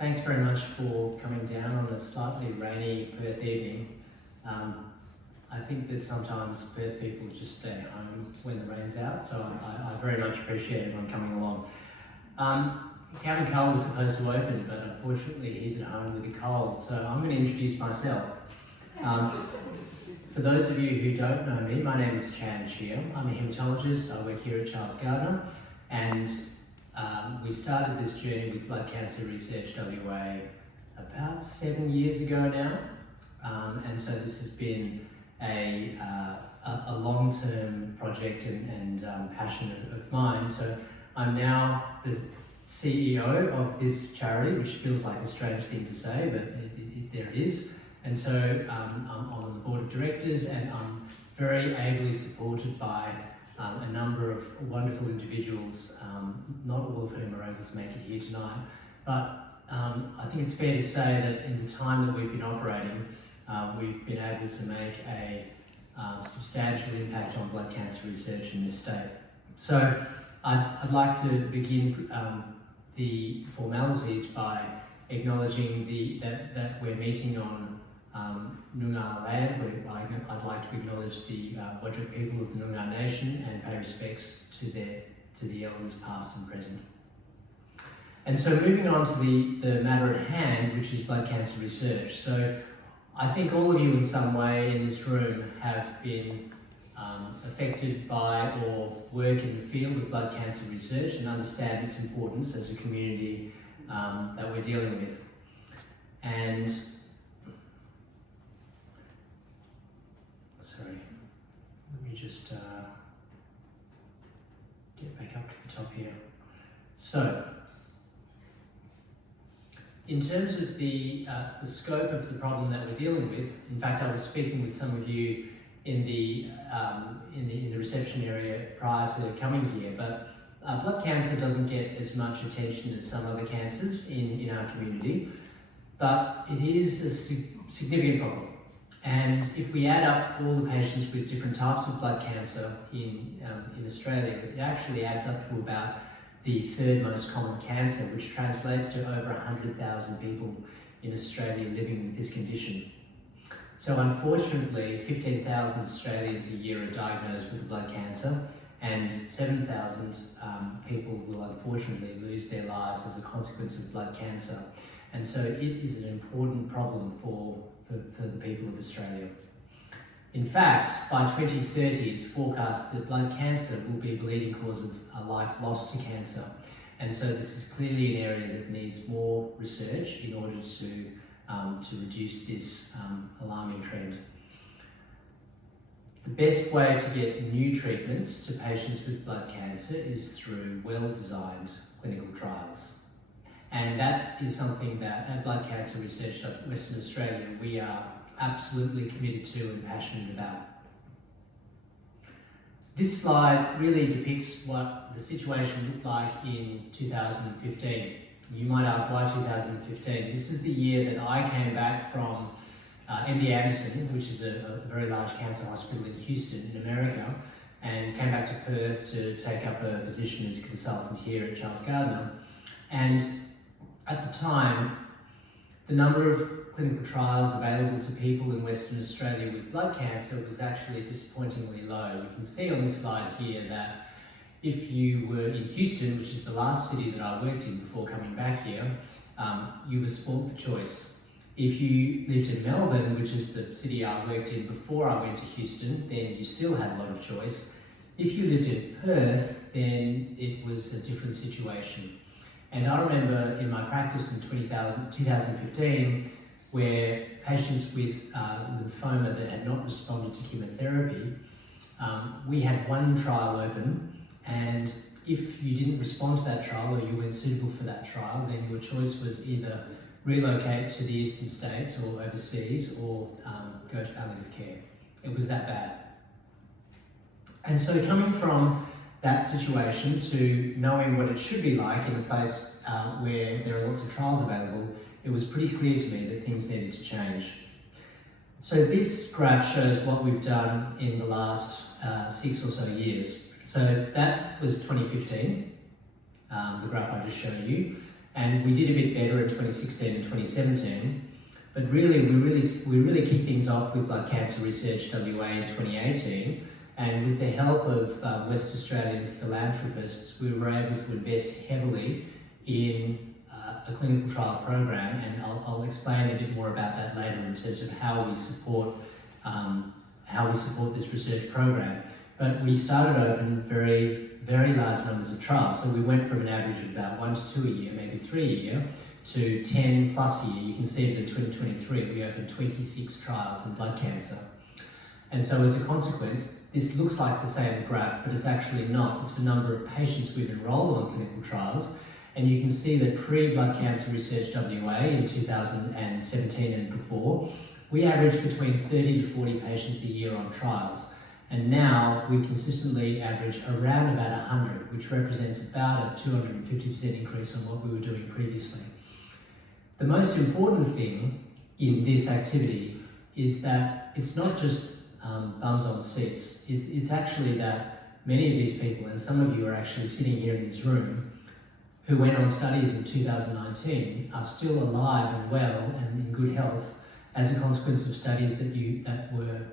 Thanks very much for coming down on a slightly rainy Perth evening. I think that sometimes Perth people just stay at home when the rain's out, so I very much appreciate everyone coming along. Captain Cole was supposed to open, but unfortunately he's at home with a cold, so I'm going to introduce myself. For those of you who don't know me, my name is Cheah. I'm a haematologist. I work here at Charles Gardner, and we started this journey with Blood Cancer Research WA about 7 years ago now, and so this has been a long-term project and passion of mine. So I'm now the CEO of this charity, which feels like a strange thing to say, but there it is. And so I'm on the board of directors, and I'm very ably supported by a number of wonderful individuals, not all of whom are able to make it here tonight. But I think it's fair to say that in the time that we've been operating, we've been able to make a substantial impact on blood cancer research in this state. So I'd like to begin the formalities by acknowledging that we're meeting on Noongar land. I'd like to acknowledge the Westbrook people of the Noongar Nation and pay respects to the elders past and present. And so moving on to the matter at hand, which is blood cancer research. So I think all of you in some way in this room have been affected by or work in the field of blood cancer research and understand its importance as a community that we're dealing with. And sorry, let me just get back up to the top here. So, in terms of the scope of the problem that we're dealing with, in fact, I was speaking with some of you in the reception area prior to coming here, but blood cancer doesn't get as much attention as some other cancers in our community, but it is a significant problem. And if we add up all the patients with different types of blood cancer in Australia, it actually adds up to about the third most common cancer, which translates to over 100,000 people in Australia living with this condition. So unfortunately, 15,000 Australians a year are diagnosed with blood cancer, and 7,000 people will unfortunately lose their lives as a consequence of blood cancer. And so it is an important problem for the people of Australia. In fact, by 2030, it's forecast that blood cancer will be the leading cause of life lost to cancer. And so this is clearly an area that needs more research in order to reduce this alarming trend. The best way to get new treatments to patients with blood cancer is through well-designed clinical trials. And that is something that at Blood Cancer Research Western Australia we are absolutely committed to and passionate about. This slide really depicts what the situation looked like in 2015. You might ask, why 2015? This is the year that I came back from MD Anderson, which is a very large cancer hospital in Houston in America, and came back to Perth to take up a position as a consultant here at Charles Gardner. And at the time, the number of clinical trials available to people in Western Australia with blood cancer was actually disappointingly low. You can see on this slide here that if you were in Houston, which is the last city that I worked in before coming back here, you were spoiled for choice. If you lived in Melbourne, which is the city I worked in before I went to Houston, then you still had a lot of choice. If you lived in Perth, then it was a different situation. And I remember in my practice in 2015, where patients with lymphoma that had not responded to chemotherapy, we had one trial open, and if you didn't respond to that trial or you weren't suitable for that trial, then your choice was either relocate to the eastern states or overseas, or go to palliative care. It was that bad. And so coming from that situation to knowing what it should be like in a place where there are lots of trials available, it was pretty clear to me that things needed to change. So this graph shows what we've done in the last 6 or so years. So that was 2015, the graph I just showed you. And we did a bit better in 2016 and 2017. But really, we really kicked things off with Blood Cancer Research WA in 2018. And with the help of West Australian philanthropists, we were able to invest heavily in a clinical trial program, and I'll explain a bit more about that later in terms of how we support this research program. But we started open very large numbers of trials. So we went from an average of about 1 to 2 a year, maybe 3 a year, to 10 plus a year. You can see that in 2023 we opened 26 trials in blood cancer. And so as a consequence, this looks like the same graph, but it's actually not. It's the number of patients we've enrolled on clinical trials. And you can see that pre-Blood Cancer Research WA in 2017 and before, we averaged between 30 to 40 patients a year on trials. And now we consistently average around about 100, which represents about a 250% increase on what we were doing previously. The most important thing in this activity is that it's not just bums on seats. It's actually that many of these people, and some of you are actually sitting here in this room, who went on studies in 2019 are still alive and well and in good health as a consequence of studies that were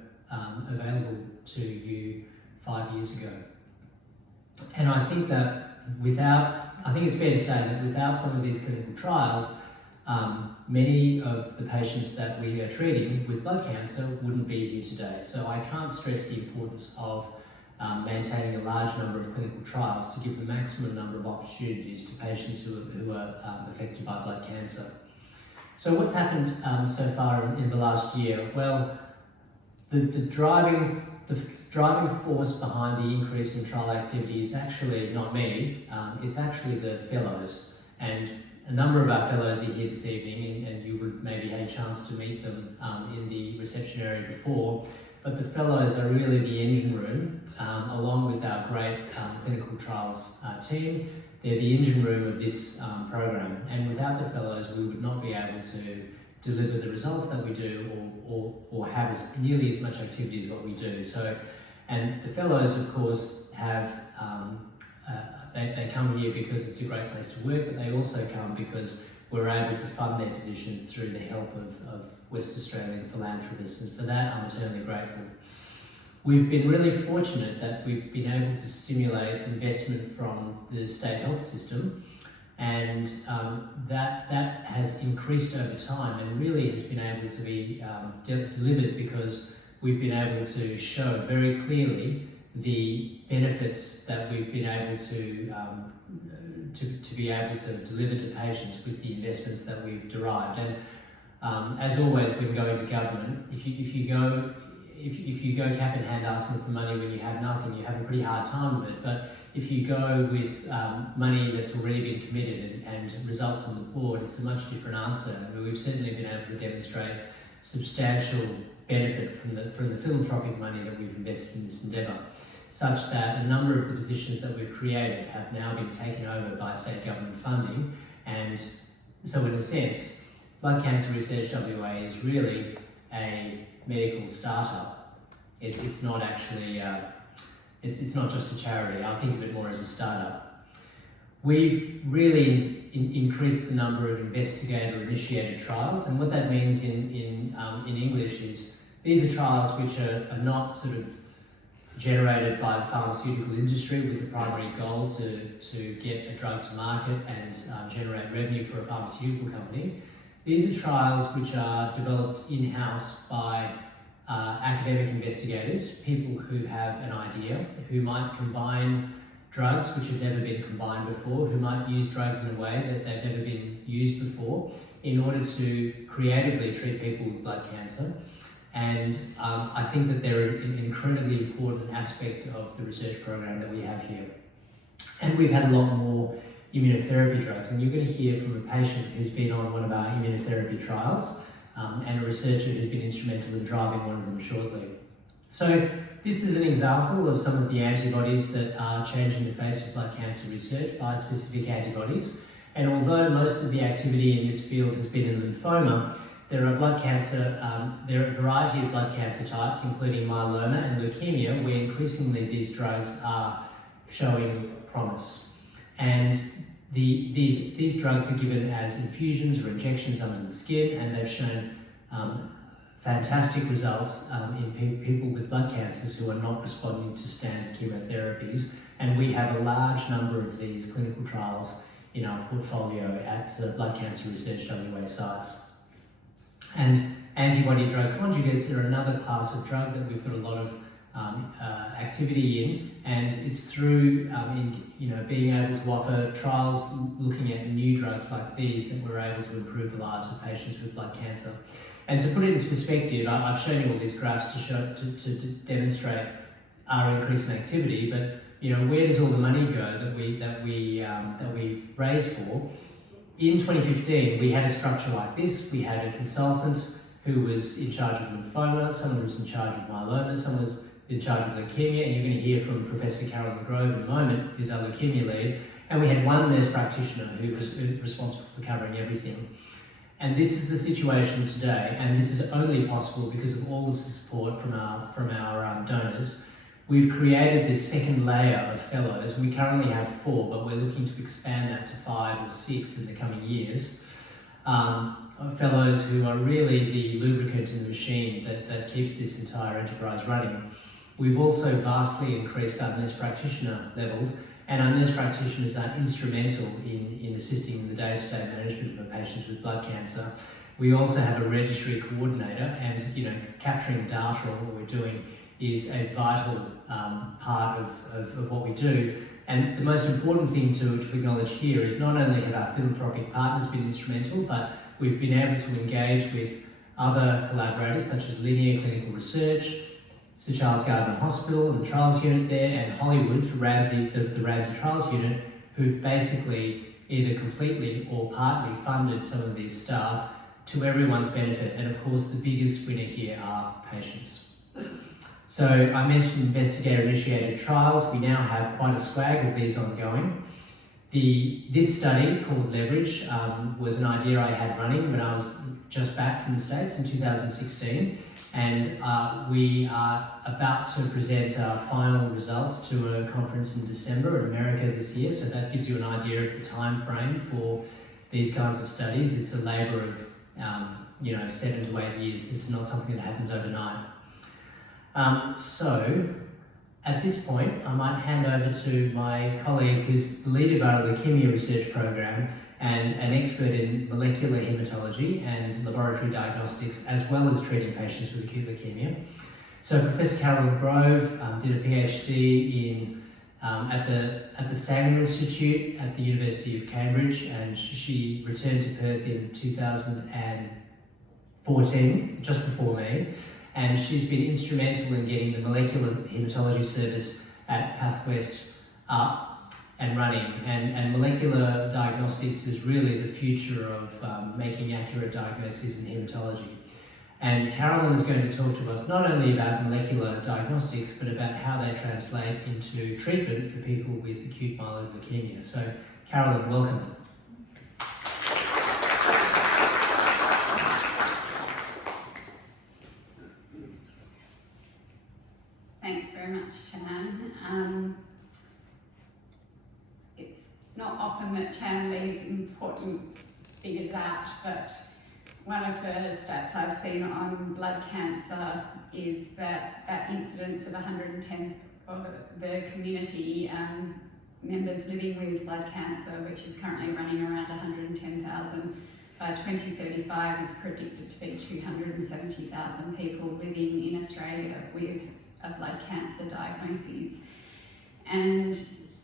available to you 5 years ago. And I think that I think it's fair to say that without some of these clinical trials, many of the patients that we are treating with blood cancer wouldn't be here today. So I can't stress the importance of maintaining a large number of clinical trials to give the maximum number of opportunities to patients who are affected by blood cancer. So what's happened so far in the last year? Well, the driving force behind the increase in trial activity is actually not me, it's actually the fellows. And a number of our fellows are here this evening, and you would maybe have a chance to meet them in the reception area before. But the fellows are really the engine room, along with our great clinical trials team. They're the engine room of this program. And without the fellows, we would not be able to deliver the results that we do or have nearly as much activity as what we do. So, and the fellows, of course, have they come here because it's a great place to work, but they also come because we're able to fund their positions through the help of West Australian philanthropists, and for that I'm eternally grateful. We've been really fortunate that we've been able to stimulate investment from the state health system, and that has increased over time and really has been able to be delivered because we've been able to show very clearly the benefits that we've been able to be able to deliver to patients with the investments that we've derived. And as always, when going to government, if you go cap in hand asking for money when you have nothing, you have a pretty hard time with it. But if you go with money that's already been committed and results on the board, it's a much different answer. And we've certainly been able to demonstrate substantial benefit from the philanthropic money that we've invested in this endeavour, such that a number of the positions that we've created have now been taken over by state government funding. And so in a sense, Blood Cancer Research WA is really a medical startup. It's not actually, it's not just a charity. I think of it more as a startup. We've really increased the number of investigator-initiated trials, and what that means in English is these are trials which are not sort of generated by the pharmaceutical industry with the primary goal to get a drug to market and generate revenue for a pharmaceutical company. These are trials which are developed in-house by academic investigators, people who have an idea, who might combine drugs which have never been combined before, who might use drugs in a way that they've never been used before in order to creatively treat people with blood cancer. And I think that they're an incredibly important aspect of the research program that we have here. And we've had a lot more immunotherapy drugs, and you're going to hear from a patient who's been on one of our immunotherapy trials and a researcher who's been instrumental in driving one of them shortly. So this is an example of some of the antibodies that are changing the face of blood cancer research, bispecific antibodies. And although most of the activity in this field has been in lymphoma, there are a variety of blood cancer types, including myeloma and leukemia, where increasingly these drugs are showing promise. And These drugs are given as infusions or injections under the skin, and they've shown fantastic results in people with blood cancers who are not responding to standard chemotherapies. And we have a large number of these clinical trials in our portfolio at the Blood Cancer Research WA sites. And antibody drug conjugates are another class of drug that we've got a lot of activity in, and it's through being able to offer trials looking at new drugs like these that we're able to improve the lives of patients with blood cancer. And to put it into perspective, I've shown you all these graphs to demonstrate our increase in activity, but where does all the money go that we've raised for? In 2015, we had a structure like this. We had a consultant who was in charge of lymphoma, someone who was in charge of myeloma, someone was in charge of leukemia, and you're going to hear from Professor Carolyn Grove in a moment, who's our leukemia lead. And we had one nurse practitioner who was responsible for covering everything. And this is the situation today, and this is only possible because of all of the support from our donors. We've created this second layer of fellows. We currently have 4, but we're looking to expand that to 5 or 6 in the coming years. Fellows who are really the lubricant in the machine that keeps this entire enterprise running. We've also vastly increased our nurse practitioner levels, and our nurse practitioners are instrumental in assisting in the day-to-day management of patients with blood cancer. We also have a registry coordinator, and capturing data on what we're doing is a vital part of what we do. And the most important thing to acknowledge here is not only have our philanthropic partners been instrumental, but we've been able to engage with other collaborators such as Linear Clinical Research, Sir Charles Gardner Hospital and the Trials Unit there, and Hollywood, the Ramsay Trials Unit, who've basically either completely or partly funded some of these staff to everyone's benefit. And of course, the biggest winner here are patients. So I mentioned investigator-initiated trials. We now have quite a swag of these ongoing. This study called Leverage was an idea I had running when I was just back from the States in 2016, and we are about to present our final results to a conference in December in America this year, so that gives you an idea of the time frame for these kinds of studies. It's a labour of 7 to 8 years. This is not something that happens overnight. So at this point, I might hand over to my colleague who's the lead of our leukemia research program and an expert in molecular hematology and laboratory diagnostics, as well as treating patients with acute leukemia. So Professor Carolyn Grove did a PhD at the Sanger Institute at the University of Cambridge, and she returned to Perth in 2014, just before me. And she's been instrumental in getting the molecular hematology service at PathWest up and running. And molecular diagnostics is really the future of making accurate diagnoses in hematology. And Carolyn is going to talk to us not only about molecular diagnostics, but about how they translate into treatment for people with acute myeloid leukemia. So Carolyn, welcome. Thanks very much, Cheah. It's not often that Cheah leaves important figures out, but one of the stats I've seen on blood cancer is that incidence of 110 of the community members living with blood cancer, which is currently running around 110,000, by 2035 is predicted to be 270,000 people living in Australia with a blood cancer diagnosis. And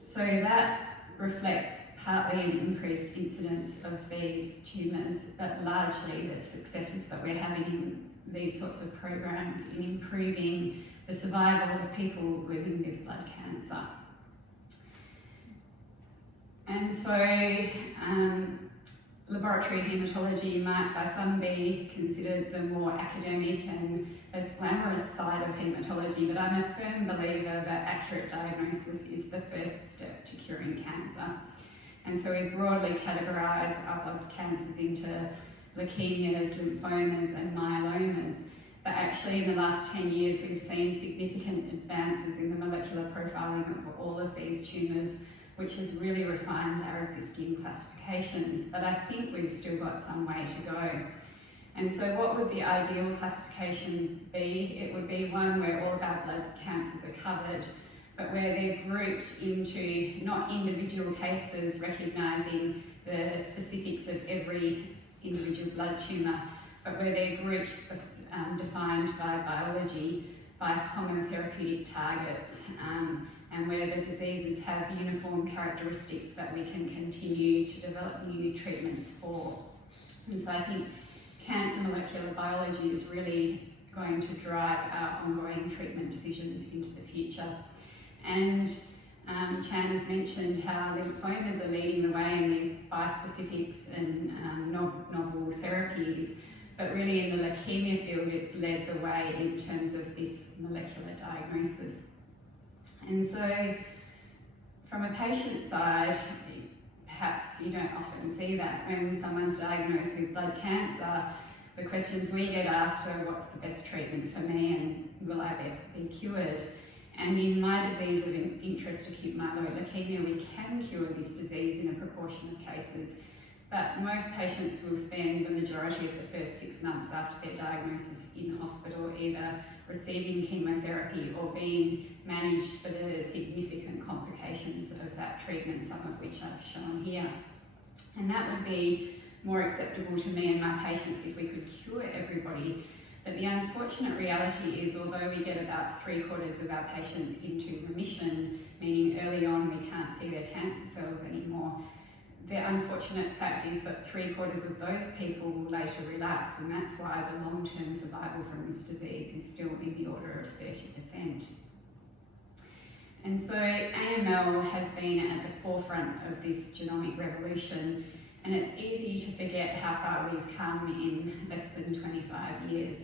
so that reflects partly an increased incidence of these tumours, but largely the successes that we're having in these sorts of programs in improving the survival of people living with blood cancer. And so laboratory haematology might by some be considered the more academic and less glamorous side of haematology, but I'm a firm believer that accurate diagnosis is the first step to curing cancer. And so we broadly categorise our blood cancers into leukemias, lymphomas and myelomas. But actually in the last 10 years we've seen significant advances in the molecular profiling of all of these tumours, which has really refined our existing classifications, but I think we've still got some way to go. And so what would the ideal classification be? It would be one where all of our blood cancers are covered, but where they're grouped into not individual cases recognising the specifics of every individual blood tumour, but where they're grouped, defined by biology, by common therapeutic targets, and where the diseases have uniform characteristics that we can continue to develop new treatments for. And so I think cancer molecular biology is really going to drive our ongoing treatment decisions into the future. And Chan has mentioned how lymphomas are leading the way in these bispecifics and novel therapies, but really in the leukemia field it's led the way in terms of this molecular diagnosis. And so from a patient side, perhaps you don't often see that when someone's diagnosed with blood cancer, the questions we get asked are, what's the best treatment for me and will I be cured? And in my disease of interest, acute myeloid leukemia, we can cure this disease in a proportion of cases, but most patients will spend the majority of the first 6 months after their diagnosis in hospital, either receiving chemotherapy or being managed for the significant complications of that treatment, some of which I've shown here. And that would be more acceptable to me and my patients if we could cure everybody. But the unfortunate reality is, although we get about 3/4 of our patients into remission, meaning early on we can't see their cancer cells anymore, the unfortunate fact is that 3/4 of those people will later relapse, and that's why the long-term survival from this disease is still in the order of 30%. And so AML has been at the forefront of this genomic revolution, and it's easy to forget how far we've come in less than 25 years.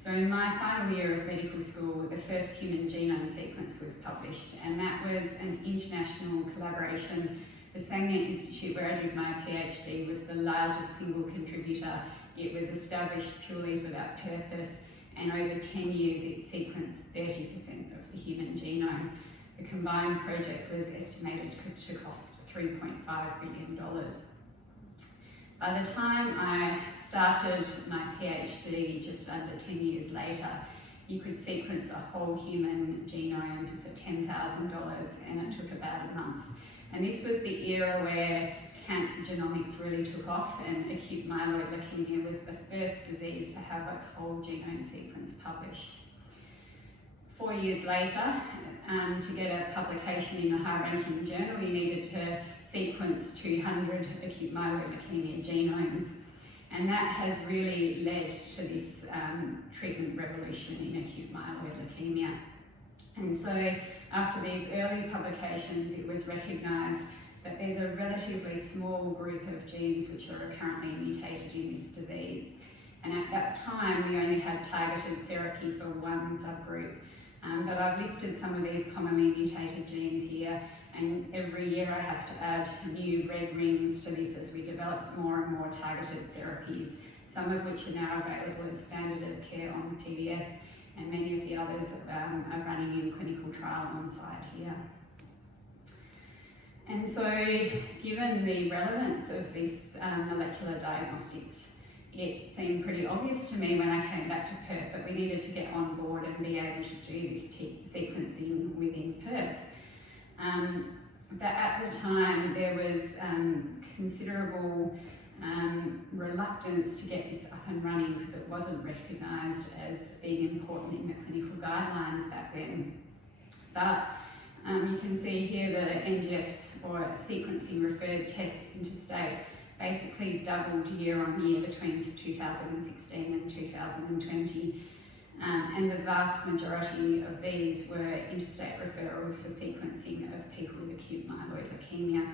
So in my final year of medical school, the first human genome sequence was published, and that was an international collaboration. The Sanger Institute, where I did my PhD, was the largest single contributor. It was established purely for that purpose, and over 10 years it sequenced 30% of the human genome. The combined project was estimated to cost $3.5 billion. By the time I started my PhD just under 10 years later, you could sequence a whole human genome for $10,000, and it took about a month. And this was the era where cancer genomics really took off, and acute myeloid leukemia was the first disease to have its whole genome sequence published. 4 years later, to get a publication in a high-ranking journal, you needed to sequence 200 acute myeloid leukemia genomes, and that has really led to this treatment revolution in acute myeloid leukemia. And so after these early publications, it was recognised that there's a relatively small group of genes which are currently mutated in this disease. And at that time, we only had targeted therapy for one subgroup. But I've listed some of these commonly mutated genes here, and every year I have to add new red rings to this as we develop more and more targeted therapies, some of which are now available as standard of care on PBS, and many of the others are running in clinical trial on site here. And so, given the relevance of this molecular diagnostics, it seemed pretty obvious to me when I came back to Perth that we needed to get on board and be able to do this sequencing within Perth. But at the time, there was considerable reluctance to get this up and running because it wasn't recognised as being important in the clinical guidelines back then. But you can see here the NGS, or sequencing referred tests interstate, basically doubled year on year between 2016 and 2020. And the vast majority of these were interstate referrals for sequencing of people with acute myeloid leukemia.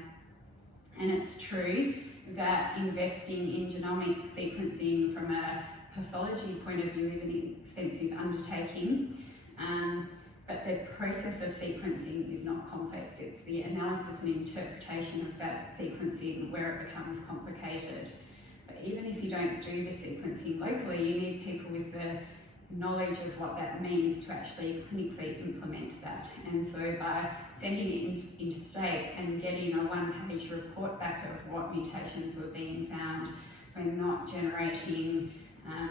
And it's true that investing in genomic sequencing from a pathology point of view is an expensive undertaking, but the process of sequencing is not complex. It's the analysis and interpretation of that sequencing where it becomes complicated. But even if you don't do the sequencing locally, you need people with the knowledge of what that means to actually clinically implement that. And so by sending it interstate and getting a one-page report back of what mutations were being found, we're not generating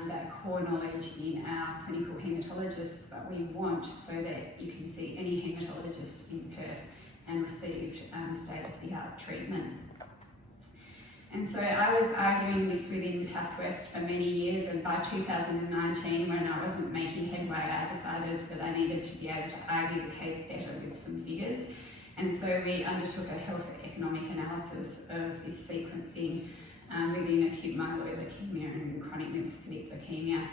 that core knowledge in our clinical haematologists, but we want so that you can see any haematologist in Perth and received state-of-the-art treatment. And so I was arguing this within Pathwest for many years, and by 2019, when I wasn't making headway, I decided that I needed to be able to argue the case better with some figures. And so we undertook a health economic analysis of this sequencing within acute myeloid leukemia and chronic lymphocytic leukemia.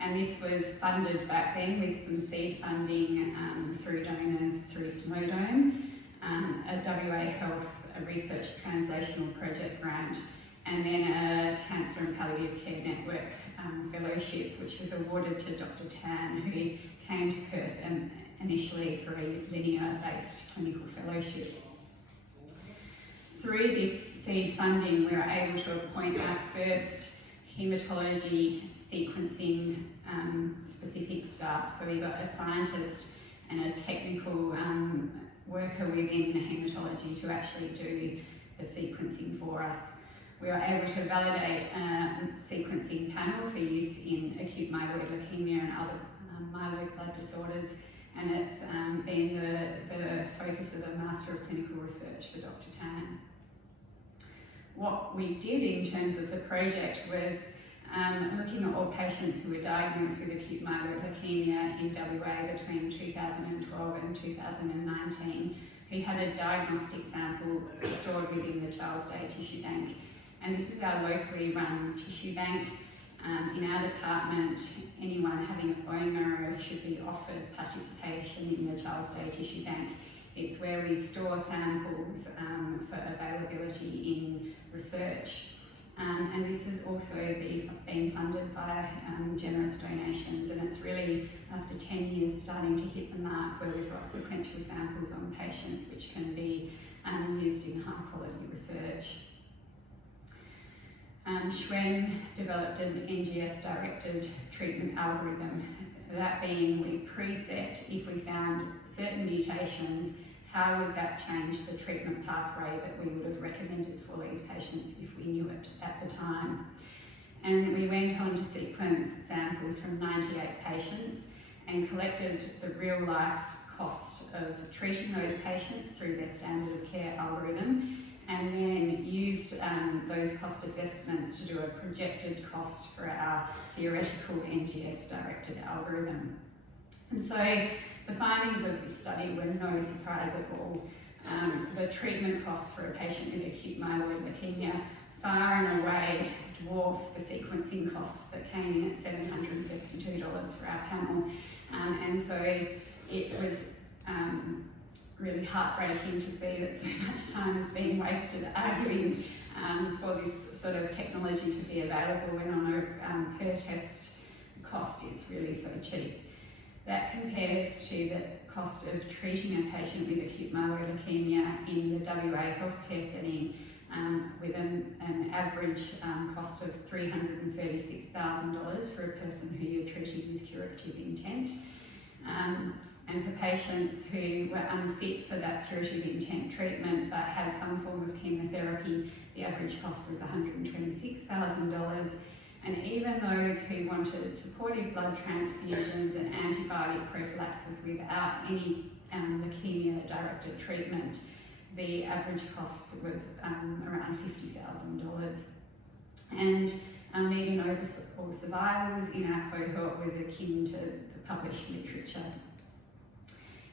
And this was funded back then with some seed funding through donors through Snowdome, a WA Health a research translational project grant, and then a Cancer and Palliative Care Network fellowship, which was awarded to Dr. Tan, who came to Perth and initially for a linear-based clinical fellowship. Through this seed funding, we were able to appoint our first haematology sequencing specific staff. So we got a scientist and a technical worker within haematology to actually do the sequencing for us. We were able to validate a sequencing panel for use in acute myeloid leukemia and other myeloid blood disorders, and it's been the focus of the Master of Clinical Research for Dr. Tan. What we did in terms of the project was looking at all patients who were diagnosed with acute myeloid leukemia in WA between 2012 and 2019, who had a diagnostic sample stored within the Charles Day Tissue Bank. And this is our locally run tissue bank. In our department, anyone having a bone marrow should be offered participation in the Charles Day Tissue Bank. It's where we store samples for availability in research. And this has also been funded by generous donations, and it's really, after 10 years, starting to hit the mark where we've got sequential samples on patients which can be used in high quality research. Schwen developed an NGS-directed treatment algorithm, that being we preset if we found certain mutations, how would that change the treatment pathway that we would have recommended for these patients if we knew it at the time. And we went on to sequence samples from 98 patients and collected the real life cost of treating those patients through their standard of care algorithm, and then used those cost assessments to do a projected cost for our theoretical NGS-directed algorithm. And so the findings of this study were no surprise at all. The treatment costs for a patient with acute myeloid leukemia far and away dwarf the sequencing costs that came in at $752 for our panel. And so it was really heartbreaking to see that so much time is being wasted arguing for this sort of technology to be available when on a per test cost is really so cheap. That compares to the cost of treating a patient with acute myeloid leukemia in the WA healthcare setting with an average cost of $336,000 for a person who you're treating with curative intent. And for patients who were unfit for that curative intent treatment but had some form of chemotherapy, the average cost was $126,000. And even those who wanted supportive blood transfusions and antibiotic prophylaxis without any leukemia-directed treatment, the average cost was around $50,000. And median overall survivals in our cohort was akin to the published literature.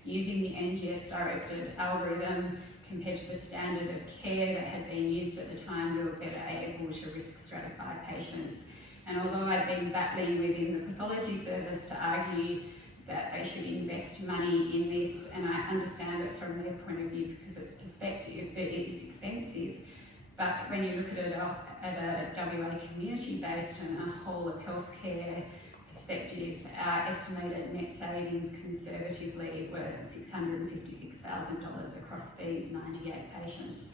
Using the NGS-directed algorithm compared to the standard of care that had been used at the time, we were better able to risk stratify patients. And although I've been battling within the pathology service to argue that they should invest money in this, and I understand it from their point of view because it's perspective, it is expensive, but when you look at it at a WA community-based and a whole of healthcare perspective, our estimated net savings conservatively were $656,000 across these 98 patients.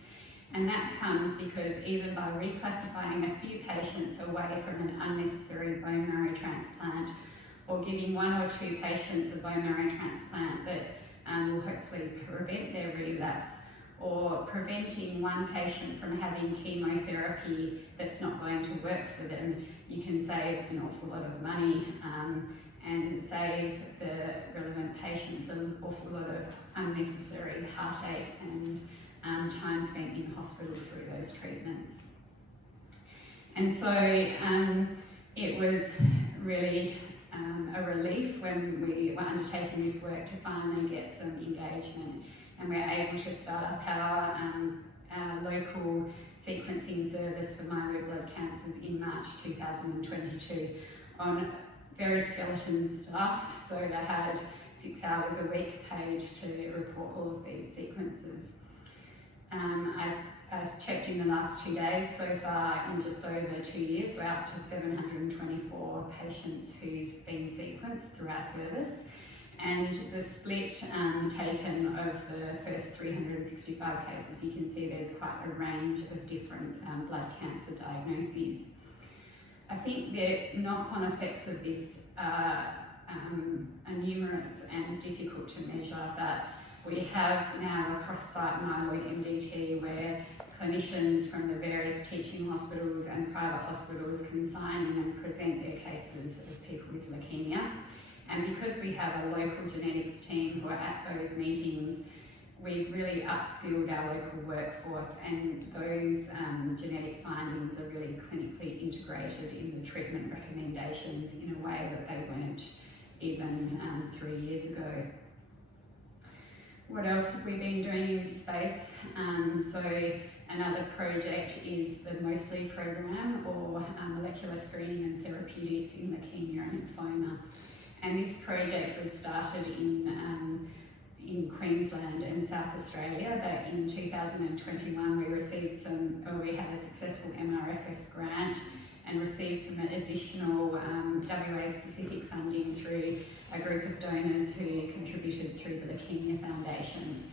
And that comes because even by reclassifying a few patients away from an unnecessary bone marrow transplant, or giving 1 or 2 patients a bone marrow transplant that will hopefully prevent their relapse, or preventing 1 patient from having chemotherapy that's not going to work for them, you can save an awful lot of money and save the relevant patients an awful lot of unnecessary heartache and time spent in hospital through those treatments. And so it was really a relief when we were undertaking this work to finally get some engagement, and we're able to start up our local sequencing service for myeloid blood cancers in March 2022 on very skeleton staff, so they had 6 hours a week paid to report all of these sequences. I've checked in the last 2 days. So far, in just over 2 years, we're up to 724 patients who've been sequenced through our service. And the split taken of the first 365 cases, you can see there's quite a range of different blood cancer diagnoses. I think the knock-on effects of this are numerous and difficult to measure, but we have now a cross-site myeloid MDT where clinicians from the various teaching hospitals and private hospitals can sign in and present their cases of people with leukemia. And because we have a local genetics team who are at those meetings, we've really upskilled our local workforce, and those genetic findings are really clinically integrated in the treatment recommendations in a way that they weren't even 3 years ago. What else have we been doing in this space? So another project is the MOSLI program, or molecular screening and therapeutics in leukemia and lymphoma. And this project was started in Queensland and South Australia, but in 2021 we received we had a successful MRFF grant and received some additional WA specific funding through a group of donors who contributed through the Leukemia Foundation.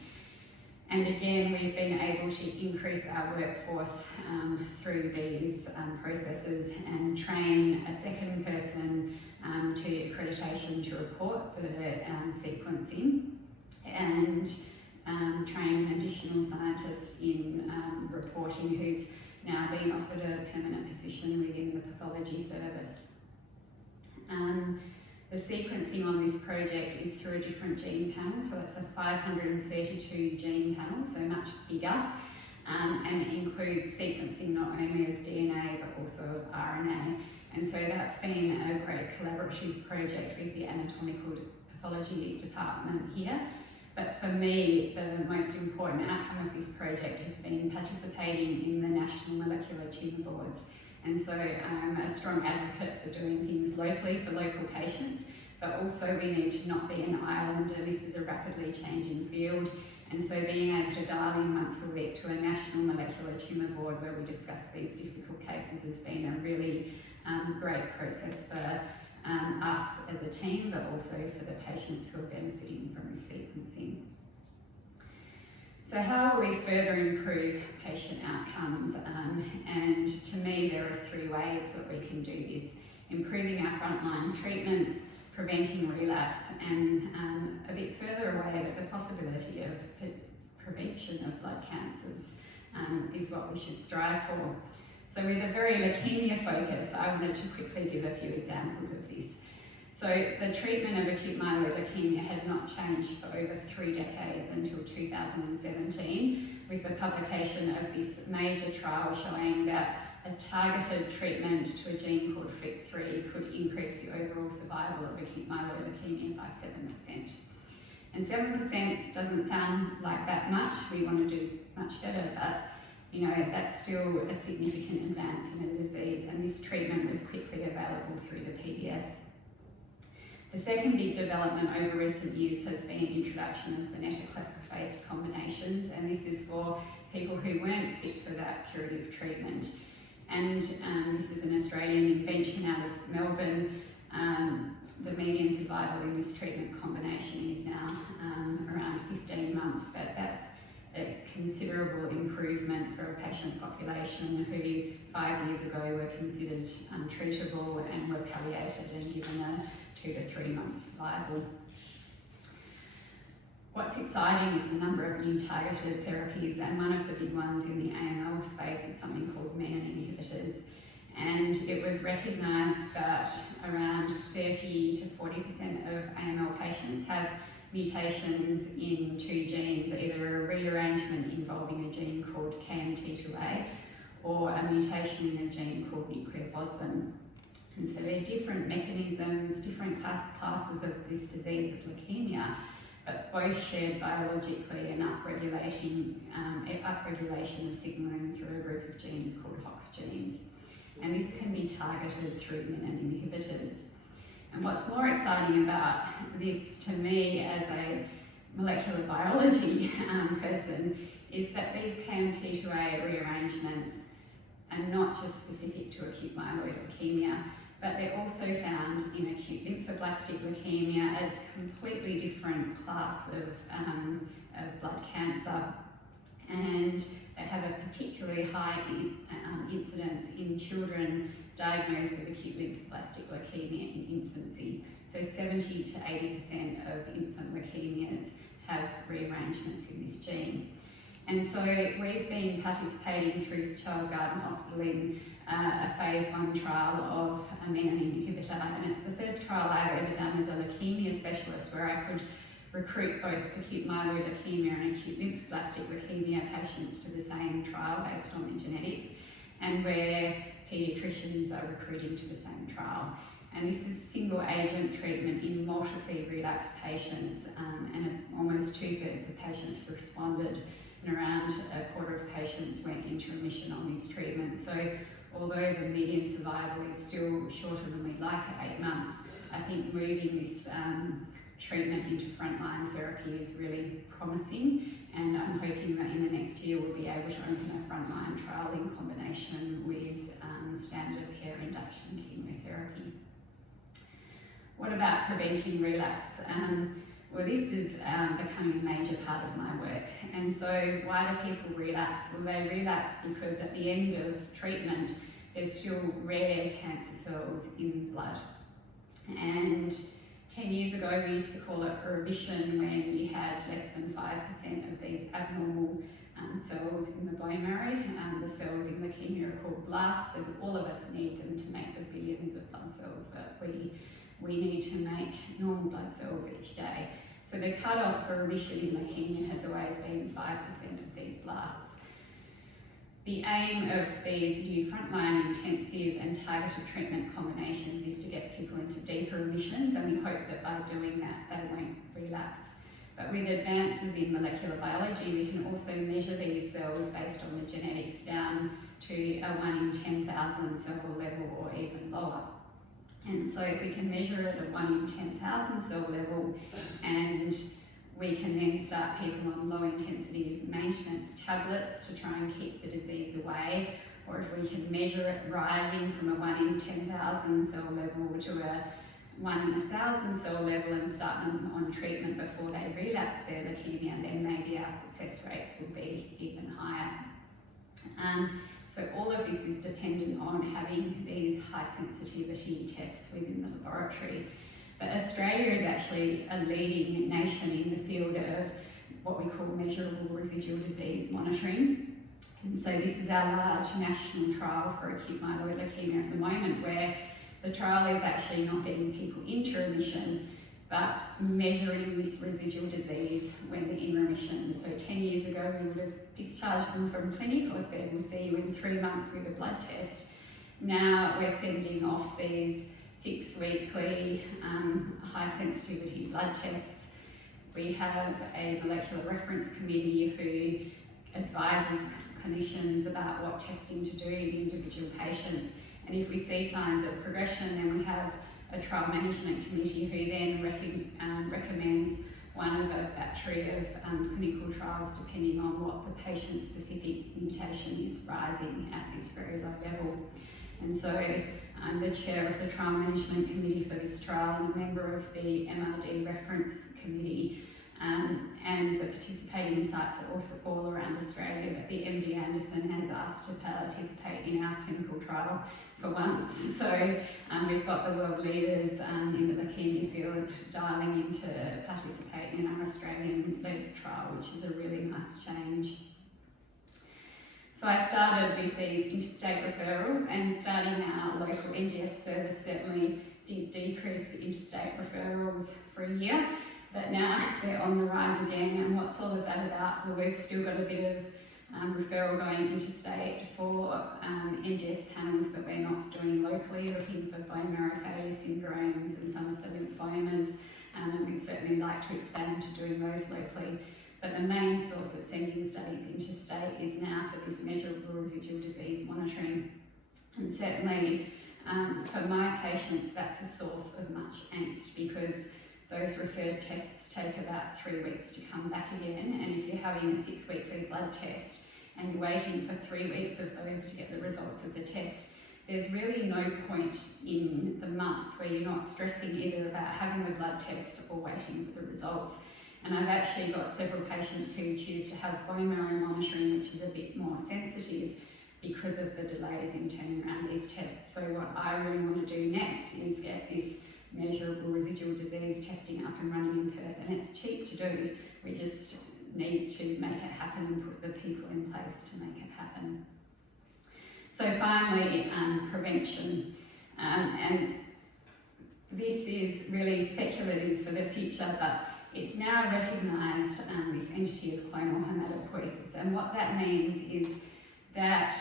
And again, we've been able to increase our workforce through these processes and train a second person to accreditation to report the sequencing, and train an additional scientist in reporting who's now been offered a permanent position within the pathology service. The sequencing on this project is through a different gene panel, so it's a 532 gene panel, so much bigger, and it includes sequencing not only of DNA but also of RNA. And so that's been a great collaborative project with the anatomical pathology department here. But for me, the most important outcome of this project has been participating in the National Molecular Tumour Boards. And so I'm a strong advocate for doing things locally for local patients, but also we need to not be an island. This is a rapidly changing field. And so being able to dial in once a week to a National Molecular Tumour Board where we discuss these difficult cases has been a really great process for us as a team, but also for the patients who are benefiting from this sequencing. So how will we further improve patient outcomes? And to me, there are 3 ways that we can do this: improving our frontline treatments, preventing relapse, and a bit further away, but the possibility of prevention of blood cancers is what we should strive for. So with a very leukemia focus, I wanted to quickly give a few examples of this. So the treatment of acute myeloid leukemia had not changed for over 3 decades until 2017, with the publication of this major trial showing that a targeted treatment to a gene called FLIC3 could increase the overall survival of acute myeloid leukemia by 7%. And 7% doesn't sound like that much. We want to do much better, but that's still a significant advance in a disease, and this treatment was quickly available through the PDS. The second big development over recent years has been introduction of venetoclax-based combinations, and this is for people who weren't fit for that curative treatment. And this is an Australian invention out of Melbourne. The median survival in this treatment combination is now around 15 months, but that's considerable improvement for a patient population who 5 years ago were considered untreatable and were palliated and given a 2 to 3 month survival. What's exciting is the number of new targeted therapies, and one of the big ones in the AML space is something called menin inhibitors. And it was recognised that around 30 to 40% of AML patients have mutations in 2 genes, either a rearrangement involving a gene called KMT2A or a mutation in a gene called nucleophosphine. And so they're different mechanisms, different classes of this disease of leukemia, but both shared biologically an upregulation of signalling through a group of genes called HOX genes. And this can be targeted through menin inhibitors. And what's more exciting about this to me as a molecular biology person is that these KMT2A rearrangements are not just specific to acute myeloid leukemia, but they're also found in acute lymphoblastic leukemia, a completely different class of blood cancer, and they have a particularly high incidence in children diagnosed with acute lymphoblastic leukemia in infancy. So 70 to 80% of infant leukemias have rearrangements in this gene. And so we've been participating through Charles Gairdner Hospital in a phase 1 trial of a menin inhibitor, and it's the first trial I've ever done as a leukemia specialist where I could recruit both acute myeloid leukemia and acute lymphoblastic leukemia patients to the same trial based on the genetics, and where paediatricians are recruiting to the same trial. And this is single agent treatment in multiply relapsed patients, and almost 2/3 of patients responded, and around a quarter of patients went into remission on this treatment. So although the median survival is still shorter than we'd like at 8 months, I think moving this treatment into frontline therapy is really promising, and I'm hoping that in the next year we'll be able to open a frontline trial in combination with standard of care induction chemotherapy. What about preventing relapse? Well, this is becoming a major part of my work. And so why do people relapse? Well, they relapse because at the end of treatment, there's still rare cancer cells in the blood. And 10 years ago, we used to call it a remission when you had less than 5% of these abnormal cells in the bone marrow. The cells in leukemia are called blasts, and all of us need them to make the billions of blood cells, but we need to make normal blood cells each day. So the cutoff for remission in leukemia has always been 5% of these blasts. The aim of these new frontline intensive and targeted treatment combinations is to get people into deeper remissions, and we hope that by doing that they won't relapse. But with advances in molecular biology, we can also measure these cells based on the genetics down to a 1 in 10,000 cell level or even lower. And so if we can measure it at 1 in 10,000 cell level, and we can then start people on low intensity maintenance tablets to try and keep the disease away, or if we can measure it rising from a 1 in 10,000 cell level to a 1 in 1,000 cell level and start them on treatment before they relapse their leukemia, then maybe our success rates will be even higher. So all of this is dependent on having these high sensitivity tests within the laboratory. But Australia is actually a leading nation in the field of what we call measurable residual disease monitoring. And so this is our large national trial for acute myeloid leukemia at the moment, where the trial is actually not getting people into remission, but measuring this residual disease when they're in remission. So 10 years ago, we would have discharged them from clinic or said, we'll see you in 3 months with a blood test. Now we're sending off these 6 weekly high sensitivity blood tests. We have a molecular reference committee who advises clinicians about what testing to do in individual patients. And if we see signs of progression, then we have a trial management committee who then recommends one of a battery of clinical trials depending on what the patient-specific mutation is rising at this very low level. And so I'm the chair of the trial management committee for this trial and a member of the MRD reference committee. and the participating sites are also all around Australia, but the MD Anderson has asked to participate in our clinical trial for once. So we've got the world leaders in the leukemia field dialing in to participate in our Australian-led trial, which is a really nice change. So I started with these interstate referrals, and starting our local NGS service certainly did decrease the interstate referrals for a year, but now they're on the rise again. And what's all of that about? Well, we've still got a bit of referral going interstate for NGS panels that we're not doing locally, looking for bone marrow failure syndromes and some of the lymphomas, and we'd certainly like to expand to doing those locally. But the main source of sending studies interstate is now for this measurable residual disease monitoring. And certainly for my patients, that's a source of much angst, because those referred tests take about 3 weeks to come back again. And if you're having a 6-weekly blood test and you're waiting for 3 weeks of those to get the results of the test, there's really no point in the month where you're not stressing either about having the blood test or waiting for the results. And I've actually got several patients who choose to have bone marrow monitoring, which is a bit more sensitive because of the delays in turning around these tests. So what I really want to do next is get this measurable residual disease testing up and running in Perth, and it's cheap to do. We just need to make it happen and put the people in place to make it happen. So finally, prevention. And this is really speculative for the future, but it's now recognised, this entity of clonal hematopoiesis, and what that means is that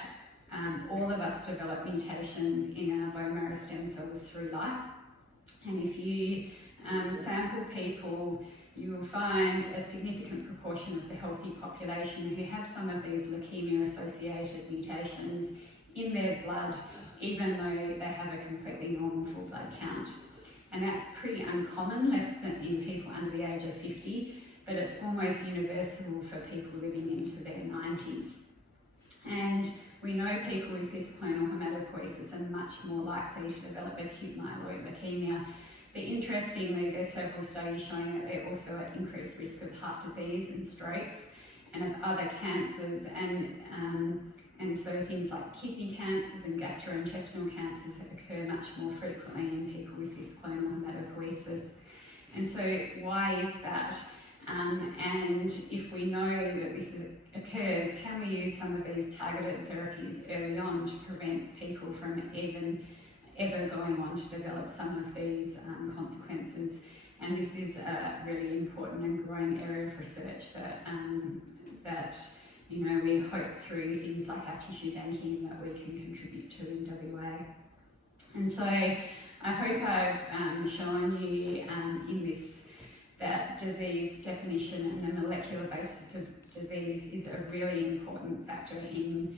all of us develop mutations in our bone marrow stem cells through life. And if you sample people, you will find a significant proportion of the healthy population who have some of these leukemia-associated mutations in their blood, even though they have a completely normal full blood count. And that's pretty uncommon, less than in people under the age of 50, but it's almost universal for people living into their 90s. And we know people with this clonal hematopoiesis are much more likely to develop acute myeloid leukemia. But interestingly, there's several studies showing that they're also at increased risk of heart disease and strokes and of other cancers. And so things like kidney cancers and gastrointestinal cancers occur much more frequently in people with this clonal hematopoiesis. And so why is that? And if we know that this occurs, can we use some of these targeted therapies early on to prevent people from even ever going on to develop some of these consequences? And this is a really important and growing area of research that you know, we hope through things like our tissue banking that we can contribute to in WA. And so I hope I've shown you in this that disease definition and the molecular basis of disease is a really important factor in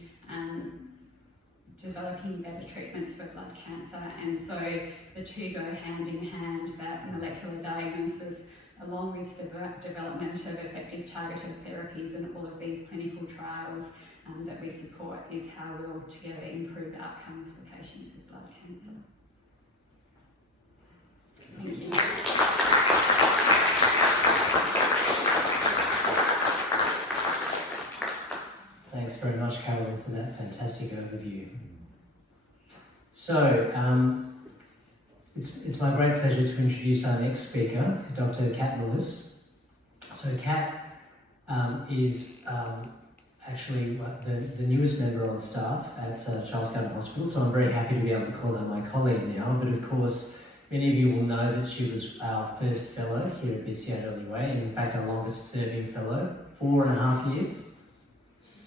developing better treatments for blood cancer. And so the two go hand in hand, that molecular diagnosis along with the development of effective targeted therapies and all of these clinical trials that we support is how we'll together improve outcomes for patients with blood cancer. Thank you. Thanks very much, Carolyn, for that fantastic overview. So, it's my great pleasure to introduce our next speaker, Dr. Kat Lewis. So Kat is actually the newest member on staff at Charles Gardner Hospital, so I'm very happy to be able to call her my colleague now. But of course, many of you will know that she was our first fellow here at BCRWA, and in fact our longest serving fellow, 4.5 years,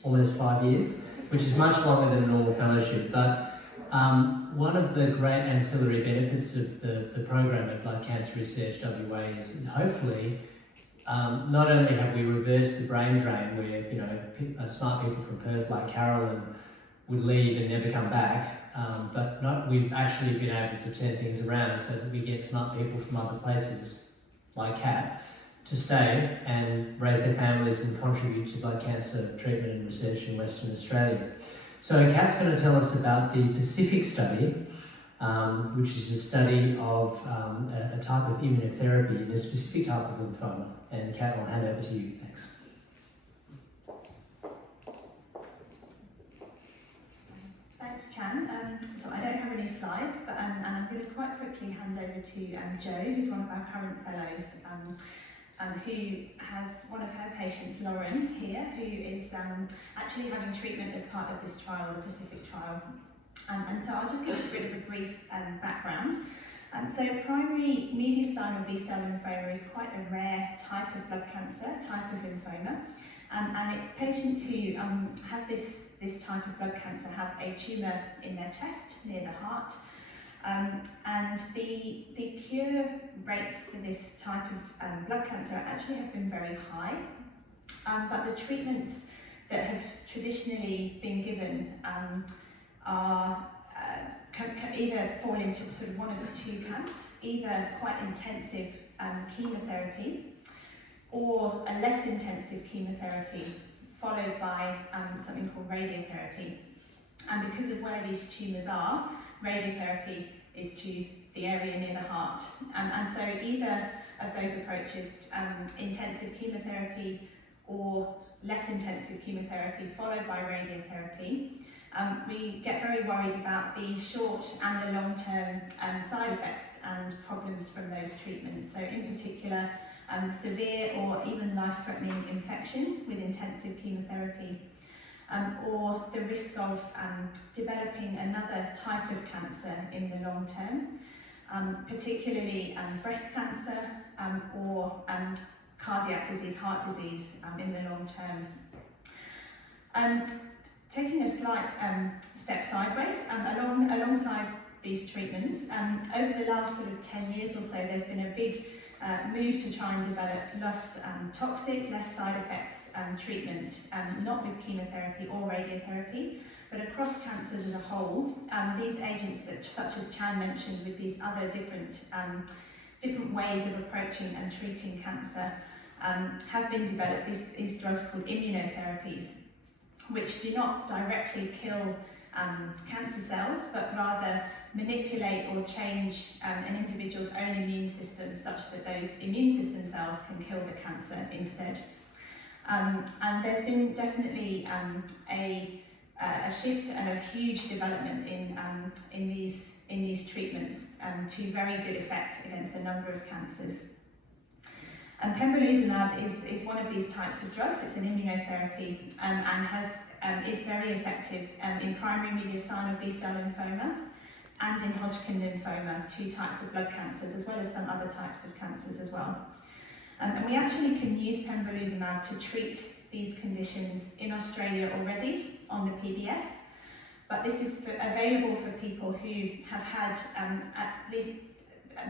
almost 5 years, which is much longer than a normal fellowship. But one of the great ancillary benefits of the program at Blood Cancer Research WA is that hopefully not only have we reversed the brain drain where, you know, smart people from Perth like Carolyn would leave and never come back, but we've actually been able to turn things around so that we get smart people from other places like Kat to stay and raise their families and contribute to blood cancer treatment and research in Western Australia. So Kat's going to tell us about the Pacific study, which is a study of a type of immunotherapy in a specific type of lymphoma. And Kat, I'll hand over to you. Thanks. Thanks, Chan. So I don't have any slides, but and I'm going to quite quickly hand over to Jo, who's one of our current fellows, who has one of her patients, Lauren, here, who is actually having treatment as part of this trial, the Pacific trial. And so I'll just give a bit of a brief background. So primary mediastinal B-cell lymphoma is quite a rare type of blood cancer, type of lymphoma. And patients who have this type of blood cancer have a tumour in their chest, near the heart. And the cure rates for this type of blood cancer actually have been very high. But the treatments that have traditionally been given are either fall into sort of one of the two camps, either quite intensive chemotherapy or a less intensive chemotherapy followed by something called radiotherapy. And because of where these tumours are, radiotherapy is to the area near the heart. And so either of those approaches, intensive chemotherapy or less intensive chemotherapy followed by radiotherapy, we get very worried about the short and the long-term side effects and problems from those treatments. So in particular, severe or even life-threatening infection with intensive chemotherapy, or the risk of developing another type of cancer in the long term, particularly breast cancer or cardiac disease, heart disease in the long term. Taking a slight step sideways, alongside these treatments, over the last sort of 10 years or so, there's been a big move to try and develop less toxic, less side effects treatment, not with chemotherapy or radiotherapy, but across cancers as a whole. These agents, such as Chan mentioned, with these other different ways of approaching and treating cancer, have been developed. These drugs called immunotherapies, which do not directly kill cancer cells, but rather manipulate or change an individual's own immune system such that those immune system cells can kill the cancer instead. And there's been definitely a shift and a huge development in these treatments to very good effect against a number of cancers. And pembrolizumab is one of these types of drugs. It's an immunotherapy and is very effective in primary mediastinal B-cell lymphoma and in Hodgkin lymphoma, two types of blood cancers, as well as some other types of cancers as well. And we actually can use pembrolizumab to treat these conditions in Australia already on the PBS, but this is available for people who have had at least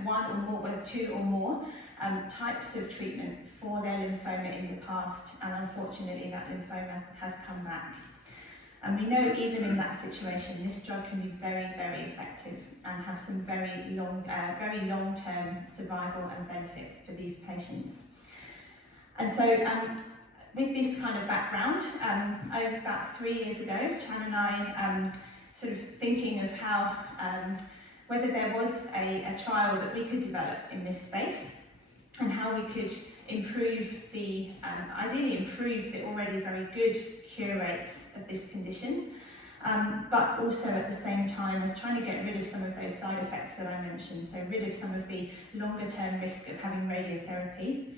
one or more, or two or more types of treatment for their lymphoma in the past, and unfortunately that lymphoma has come back. And we know even in that situation, this drug can be very, very effective and have some very long-term survival and benefit for these patients. And so with this kind of background, over about 3 years ago, Chan and I sort of thinking of how, whether there was a trial that we could develop in this space, and how we could improve ideally improve the already very good cure rates of this condition, but also at the same time as trying to get rid of some of those side effects that I mentioned, so rid of some of the longer term risk of having radiotherapy,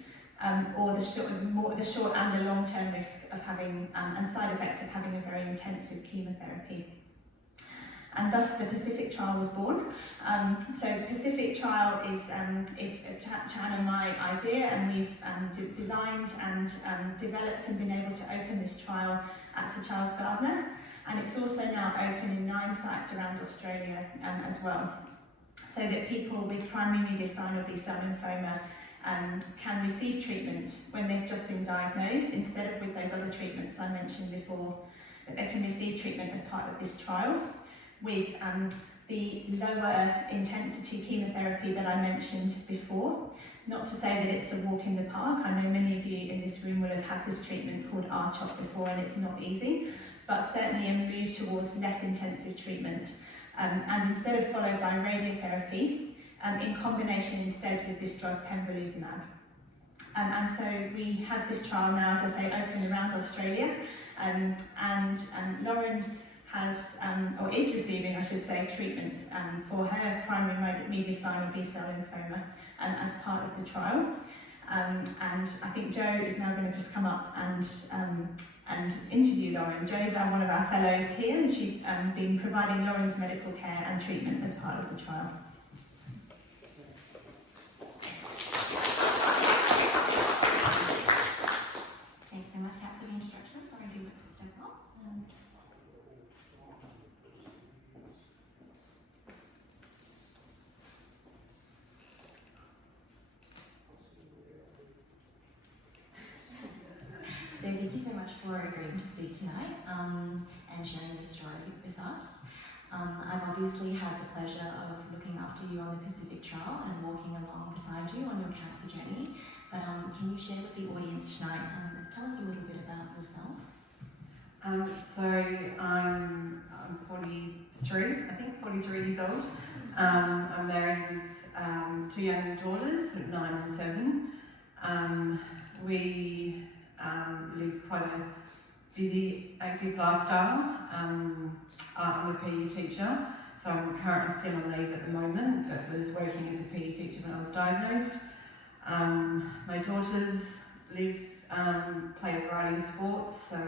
or the short and the long term risk of having, and side effects of having a very intensive chemotherapy. And thus the Pacific trial was born. So the Pacific trial is Chan and my idea, and we've designed and developed and been able to open this trial at Sir Charles Gardner, and it's also now open in 9 sites around Australia as well, so that people with primary mediastinal B-cell lymphoma can receive treatment when they've just been diagnosed, instead of with those other treatments I mentioned before, that they can receive treatment as part of this trial with the lower intensity chemotherapy that I mentioned before. Not to say that it's a walk in the park. I know many of you in this room will have had this treatment called RCHOP before, and it's not easy, but certainly a move towards less intensive treatment and instead of followed by radiotherapy, in combination instead with this drug pembrolizumab. And so we have this trial now, as I say, open around Australia, and Lauren has, or is receiving, I should say, treatment for her primary mediastinal B-cell lymphoma as part of the trial. And I think Jo is now going to just come up and interview Lauren. Jo's one of our fellows here, and she's been providing Lauren's medical care and treatment as part of the trial. Thanks so much, Kat, for the introduction. Sorry, I do want to step up. So thank you so much for agreeing to speak tonight and sharing your story with us. I've obviously had the pleasure of looking after you on the Pacific Trial and walking along beside you on your cancer journey. But can you share with the audience tonight, tell us a little bit about yourself? So I'm 43, I think 43 years old. I'm married with 2 young daughters, 9 and 7. We live quite a busy, active lifestyle. I'm a PE teacher, so I'm currently still on leave at the moment, but was working as a PE teacher when I was diagnosed. My daughters play a variety of sports, so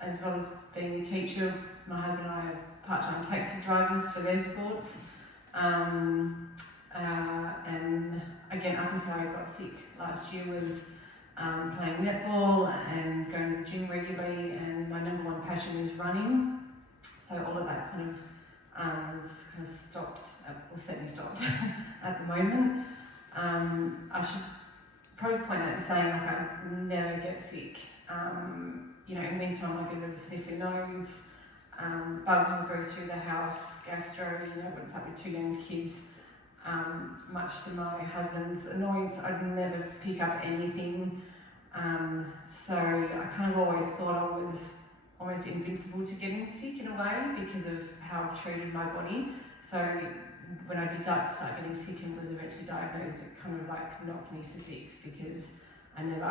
as well as being a teacher, my husband and I are part-time taxi drivers for their sports. And again, up until I got sick last year, was playing netball and going to the gym regularly, and my number one passion is running. So all of that kind of stopped, or semi-stopped at the moment. I should probably point out in saying, like, I never get sick. You know, in the meantime, I get a bit of a sniffy nose, bugs will go through the house, gastro, you know, when it's like with 2 young kids. Much to my husband's annoyance, I'd never pick up anything. So I kind of always thought I was almost invincible to getting sick in a way because of how I've treated my body. So when I did start getting sick and was eventually diagnosed, it kind of like knocked me for 6 because I never, I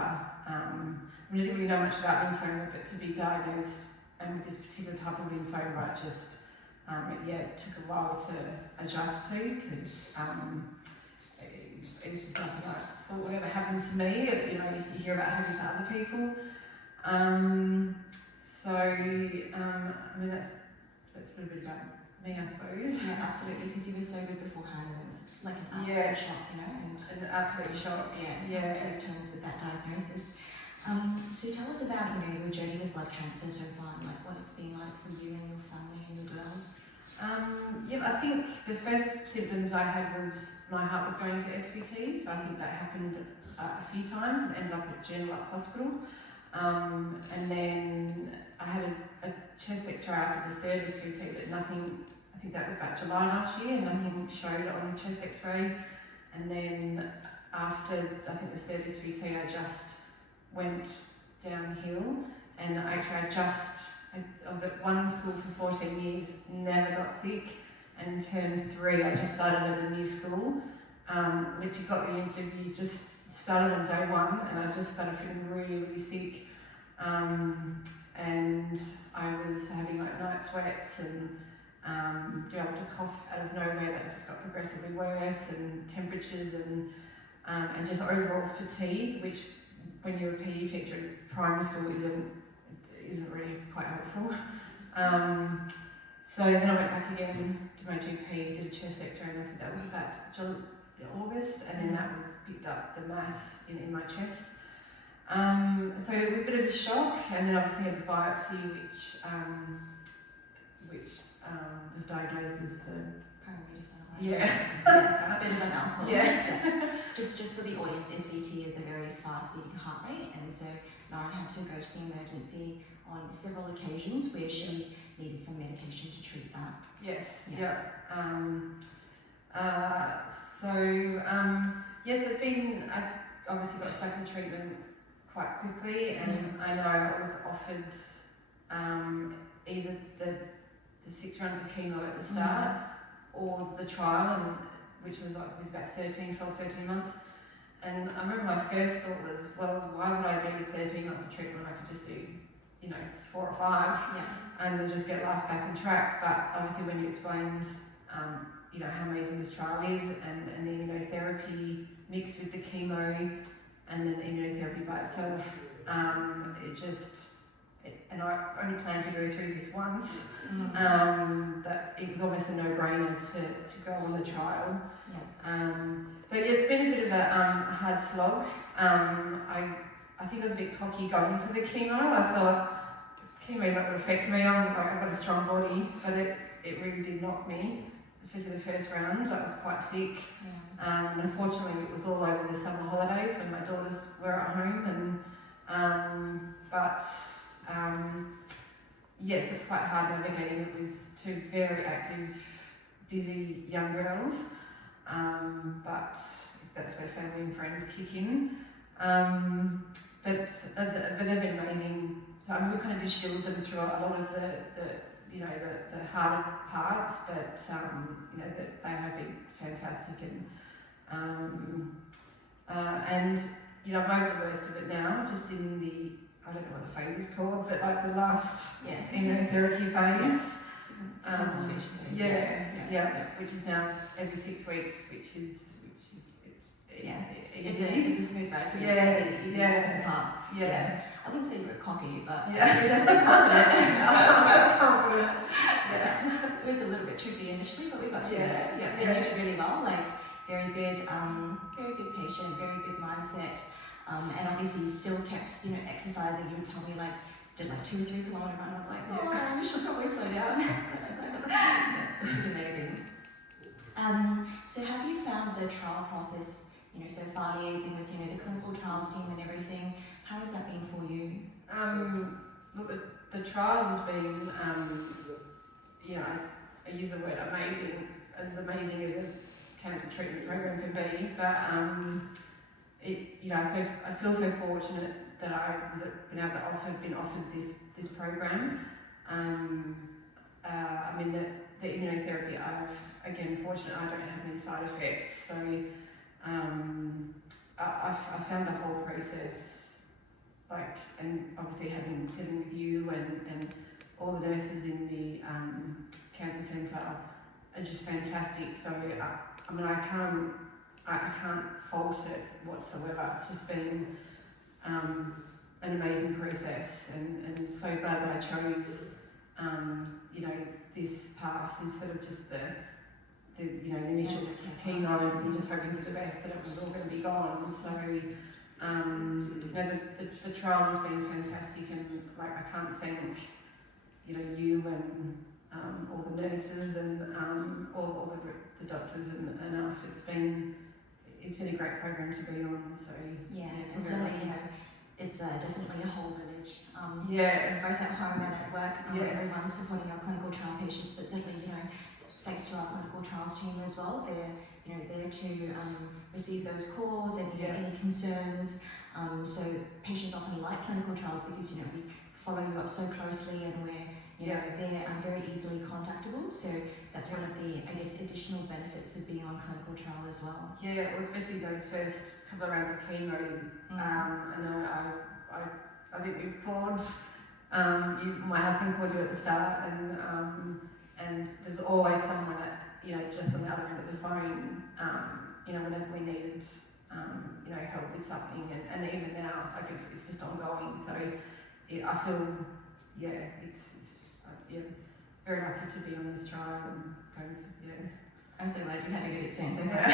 didn't really know much about lymphoma, but to be diagnosed and with this particular type of lymphoma, it took a while to adjust to because it was just nothing I thought would ever happen to me. You know, you hear about having to other people. I mean, that's a little bit about me, I suppose. Yeah, absolutely, because you were sober beforehand and it was like an absolute shock, you know? And an absolute shock. Yeah, to terms with that diagnosis. So tell us about, you know, your journey with blood cancer so far, and like what it's been like for you and your family and your girls. I think the first symptoms I had was my heart was going to SVT, so I think that happened a few times and ended up at General Hospital. And then I had a chest X-ray after the third SVT, but nothing, I think that was about July last year, and nothing showed on the chest X-ray. And then after, I think the third SVT, I just went downhill, and actually I was at one school for 14 years, never got sick, and in term 3 I just started at a new school. Literally got the interview, just started on day 1, and I just started feeling really, really sick. And I was having like night sweats and be able to cough out of nowhere. That just got progressively worse, and temperatures and just overall fatigue, which when you're a PE teacher in primary school isn't really quite helpful. So then I went back again to my GP, did a chest X-ray, and I think that was about August, and then that was picked up the mass in my chest. So it was a bit of a shock, and then obviously had the biopsy, which was diagnosed as the a bit of a mouthful. Yeah. Just for the audience, SVT is a very fast beating heart rate, and so Lauren had to go to the emergency on several occasions where she needed some medication to treat that. Yes. Yeah. So it's been, I obviously got stuck in treatment quite quickly, and I know I was offered either the the 6 rounds of chemo at the start, or the trial, and which was about 13 months. And I remember my first thought was, well, why would I do 13 months of treatment when I could just do, 4 or 5, and then just get life back on track. But obviously when you explained, how amazing this trial is, and the immunotherapy mixed with the chemo, and then the immunotherapy by itself, and I only planned to go through this once, that it was almost a no-brainer to go on the trial. So yeah, it's been a bit of a hard slog. I think I was a bit cocky going into the chemo. I thought, chemo's not going to affect me, I've got a strong body, but it really did knock me, especially the first round. I was quite sick. And unfortunately it was all over the summer holidays when my daughters were at home, yes, it's quite hard navigating it with 2 very active, busy young girls, but that's where family and friends kick in. But they've been amazing. So we kind of just shielded them through a lot of the harder parts, but that they have been fantastic, and I'm over the worst of it now. Just in the, I don't know what the phase is called, but like the last immunotherapy phase. Which is now every 6 weeks, which is it's a smooth ride for you. Easy part. I wouldn't say you were cocky, but you're definitely confident. It was a little bit tricky initially, but we got to it. And you did really well. Like very good patient, very good mindset, and obviously you still kept exercising. You would tell me did 2 or 3 kilometre run. I was like, oh, we should probably slow down. Which is amazing. So have you found the trial process, so far liaising with the clinical trials team and everything? How has that been for you? Look, the trial has been, I use the word amazing, as amazing as a cancer treatment program can be, but so I feel so fortunate that I was been offered this program. The immunotherapy, again, fortunate I don't have any side effects, so I found the whole process, and obviously dealing with you and all the nurses in the cancer centre are just fantastic. So I can't fault it whatsoever. It's just been an amazing process, and so glad that I chose this path instead of just the initial chemo and just hoping for the best that it was all going to be gone. So the trial has been fantastic, and I can't thank you and all the nurses and all the doctors and enough. It's been a great program to be on. So and certainly it's definitely a whole village. Both at home and at work, everyone's supporting our clinical trial patients, but certainly thanks to our clinical trials team as well. They're there to receive those calls and any concerns. So patients often like clinical trials because we follow you up so closely, and we're they're very easily contactable. So that's one of the additional benefits of being on clinical trial as well. Well, especially those first couple of rounds of chemo. I think we called. My husband called you at the start, and there's always someone just on the other end of the phone. Whenever we needed help with something, and even now, it's just ongoing. So I feel very lucky to be on this trial, and I'm so glad you had a good experience so far.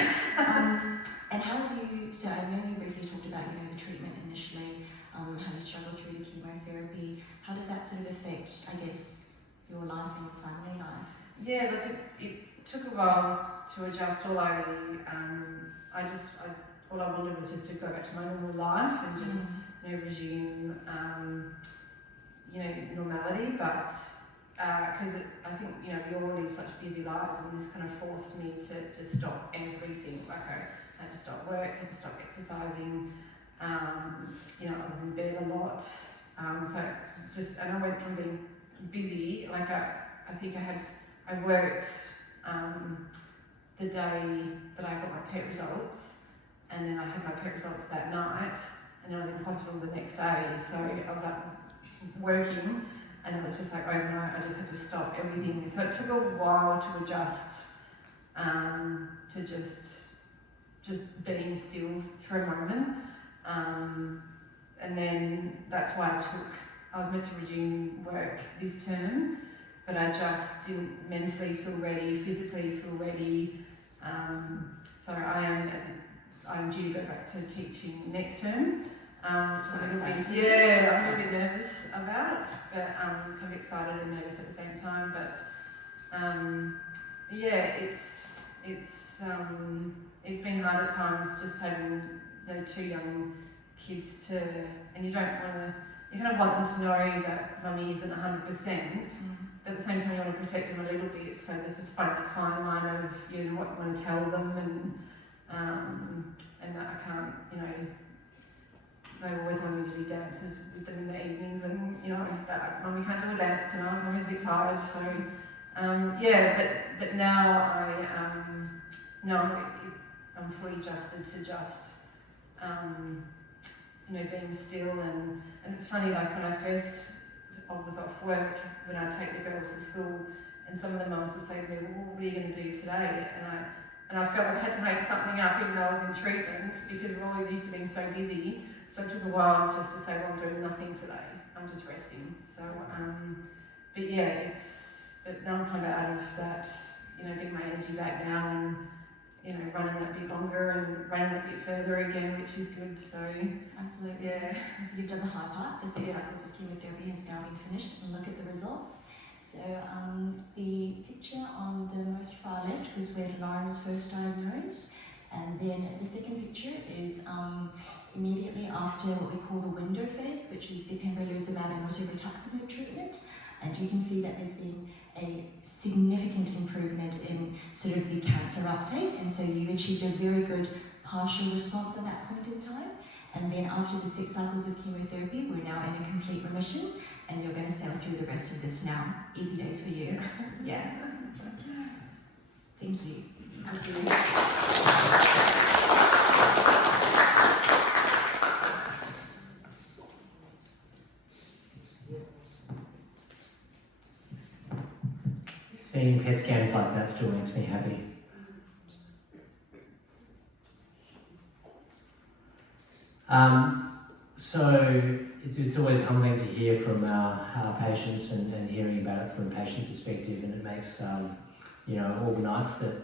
And how have you, so I know you briefly talked about the treatment initially, how you struggled through the chemotherapy. How did that sort of affect, your life and your family life? It took a while to adjust. All I wanted was just to go back to my normal life and just resume normality, but because I think we all live such busy lives, and this kind of forced me to stop everything. I had to stop work, I had to stop exercising. I was in bed a lot, and I went from being busy, I I think I worked the day that I got my PET results, and then I had my PET results that night, and I was in hospital the next day, so I was up working, and it was just like overnight I just had to stop everything. So it took a while to adjust to just being still for a moment. And then that's why I was meant to resume work this term, but I just didn't mentally feel ready, physically feel ready. So I'm due to go back to teaching next term. So I'm a bit nervous about it, but kind of excited and nervous at the same time. But yeah, it's been hard at times just having two young kids and you kind of want them to know that mummy isn't 100%, but at the same time you want to protect them a little bit, so there's this fine line of what you want to tell them and that I can't, they always want me to do dances with them in the evenings and, but mummy can't do a dance tonight, mummy's a bit tired, so but now I'm fully adjusted to just being still and it's funny, like when I first was off work, when I take the girls to school, and some of the mums would say to me, well, what are you going to do today? And I felt I had to make something up even though I was in treatment, because we're always used to being so busy. So it took a while just to say, well, I'm doing nothing today. I'm just resting. So, but yeah, but now I'm kind of out of that, getting my energy back now and, running a bit longer and running a bit further again, which is good. So absolutely, yeah, you've done the hard part. The 6 cycles of chemotherapy has now been finished, and look at the results. So the picture on the most far left was where Laura was first diagnosed, and then the second picture is immediately after what we call the window phase, which is the pembrolizumab and also rituximab treatment, and you can see that there's been a significant improvement in sort of the cancer uptake, and so you achieved a very good partial response at that point in time. And then after the 6 cycles of chemotherapy, we're now in a complete remission, and you're going to sail through the rest of this now. Easy days for you. Yeah. Thank you. thank you. Seeing PET scans like that still makes me happy. So it's always humbling to hear from our patients and hearing about it from a patient perspective, and it makes all the nights that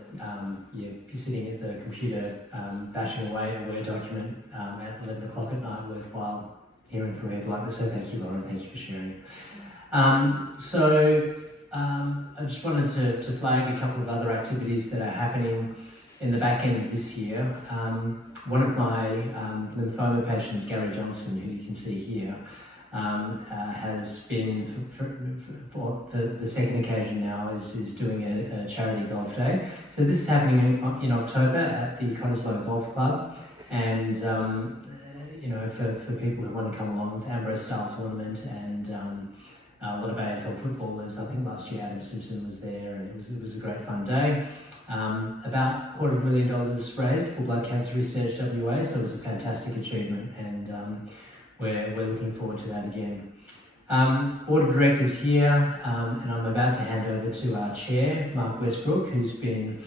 you're sitting at the computer bashing away a Word document at 11 o'clock at night worthwhile hearing from people like this. So thank you, Lauren, thank you for sharing. I just wanted to flag a couple of other activities that are happening in the back end of this year. One of my lymphoma patients, Gary Johnson, who you can see here, has been, for the second occasion now, is doing a charity golf day. So this is happening in October at the Cottesloe Golf Club, and for people who want to come along, it's Ambrose-style tournament, and a lot of AFL footballers. I think last year Adam Simpson was there, and it was a great fun day. About $250,000 raised for Blood Cancer Research WA, so it was a fantastic achievement, and we're looking forward to that again. Board of Directors here, and I'm about to hand over to our Chair, Mark Westbrook, who's been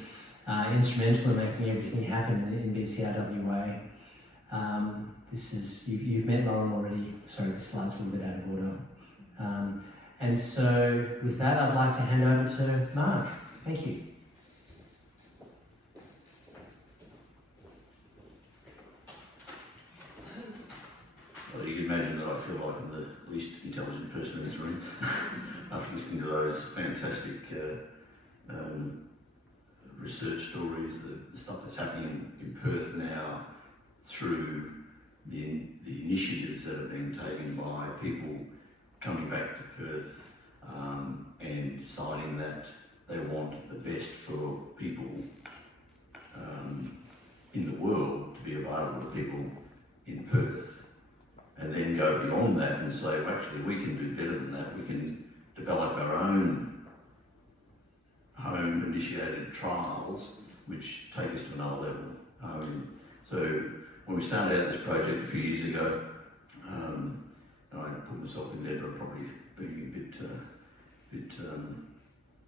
instrumental in making everything happen in BCRWA. You've met Lauren already. Sorry, the slide's a little bit out of order. And so with that, I'd like to hand over to Mark. Thank you. Well, you can imagine that I feel like I'm the least intelligent person in this room after listening to those fantastic research stories, the stuff that's happening in Perth now, through the initiatives that have been taken by people coming back to Perth and deciding that they want the best for people in the world to be available to people in Perth, and then go beyond that and say, well, actually we can do better than that. We can develop our own initiated trials which take us to another level. So when we started out this project a few years ago, and I put myself in there, but probably being a bit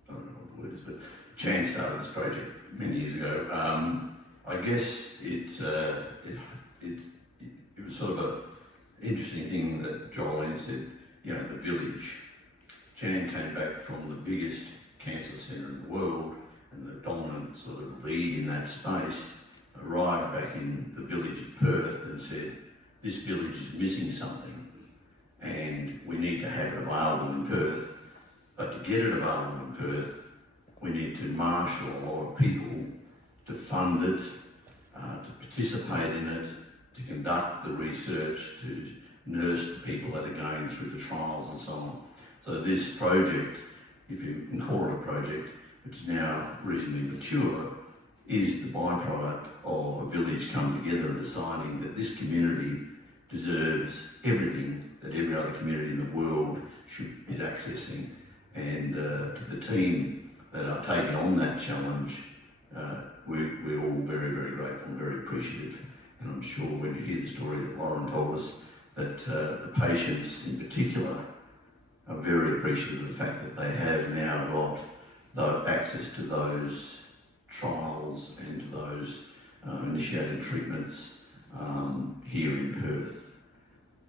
I don't know what the word is, but Chan started this project many years ago. I guess it was sort of an interesting thing that Joleen said, you know, the village. Chan came back from the biggest cancer centre in the world and the dominant sort of lead in that space, arrived back in the village of Perth and said, this village is missing something and we need to have it available in Perth. But to get it available in Perth, we need to marshal a lot of people to fund it, to participate in it, to conduct the research, to nurse the people that are going through the trials and so on. So this project, if you can call it a project, which is now reasonably mature, is the byproduct of a village coming together and deciding that this community deserves everything that every other community in the world is accessing. And to the team that are taking on that challenge, we're all very, very grateful and very appreciative. And I'm sure when you hear the story that Lauren told us, that the patients in particular are very appreciative of the fact that they have now got access to those trials and to those initiated treatments here in Perth.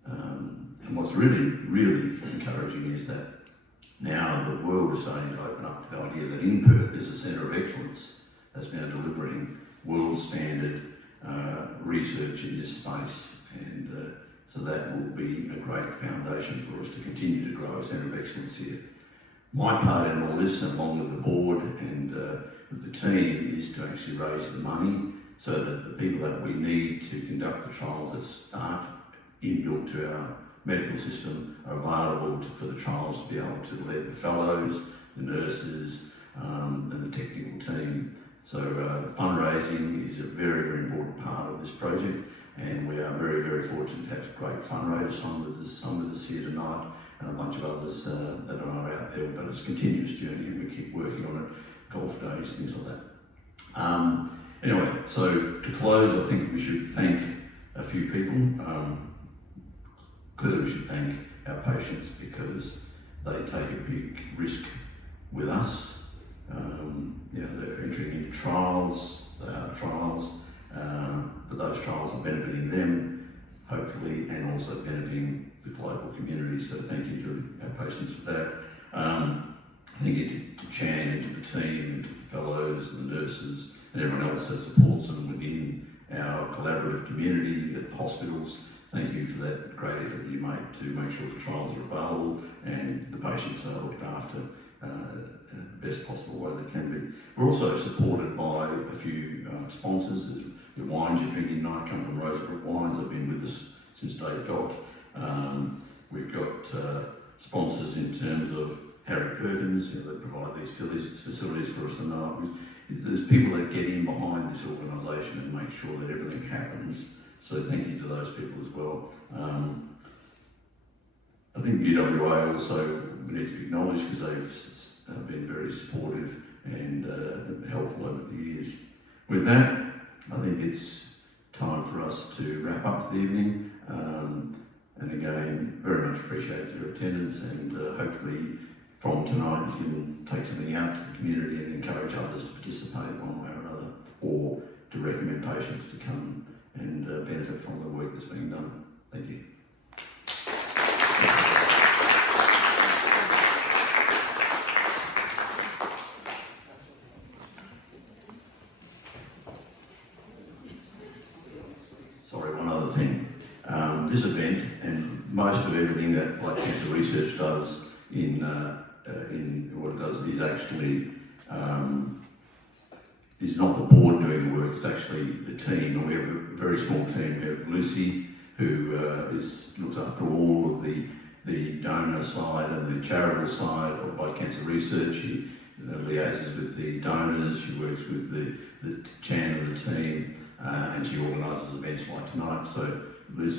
And what's really, really encouraging is that now the world is starting to open up to the idea that in Perth there's a centre of excellence that's now delivering world standard research in this space, and so that will be a great foundation for us to continue to grow a centre of excellence here. My part in all this, along with the board and with the team, is to actually raise the money so that the people that we need to conduct the trials that start inbuilt to our medical system are available for the trials to be able to lead the fellows, the nurses, and the technical team. So fundraising is a very, very important part of this project, and we are very, very fortunate to have great fundraisers, some with us here tonight, and a bunch of others that are out there. But it's a continuous journey, and we keep working on it, golf days, things like that. Anyway, so to close, I think we should thank a few people. Clearly we should thank our patients because they take a big risk with us. You know, they're entering into trials, they are trials, but those trials are benefiting them, hopefully, and also benefiting the global community. So thank you to our patients for that. Thank you to Chan and to the team and to the fellows and the nurses and everyone else that supports them within our collaborative community at the hospitals. Thank you for that great effort you make to make sure the trials are available and the patients are looked after in the best possible way they can be. We're also supported by a few sponsors. The wines you're drinking tonight come from Westbrook wines. They've been with us since day dot. We've got sponsors in terms of Harry Perkins, you know, that provide these facilities for us to know. There's people that get in behind this organisation and make sure that everything happens. So thank you to those people as well. I think BCRWA also we need to be acknowledged because they've been very supportive and helpful over the years. With that, I think it's time for us to wrap up the evening. And again, very much appreciate your attendance, and hopefully from tonight you can take something out to the community and encourage others to participate one way or another, or to recommend patients to come and benefit from the work that's being done. Thank you. Sorry, one other thing. This event and most of everything that blood cancer research does in what it does is actually is not the board doing the work, it's actually the team. And we have a very small team. We have Lucy, who looks after all of the donor side and the charitable side of blood cancer research. She liaises with the donors, she works with the Chan and the team, and she organises events like tonight. So Lucy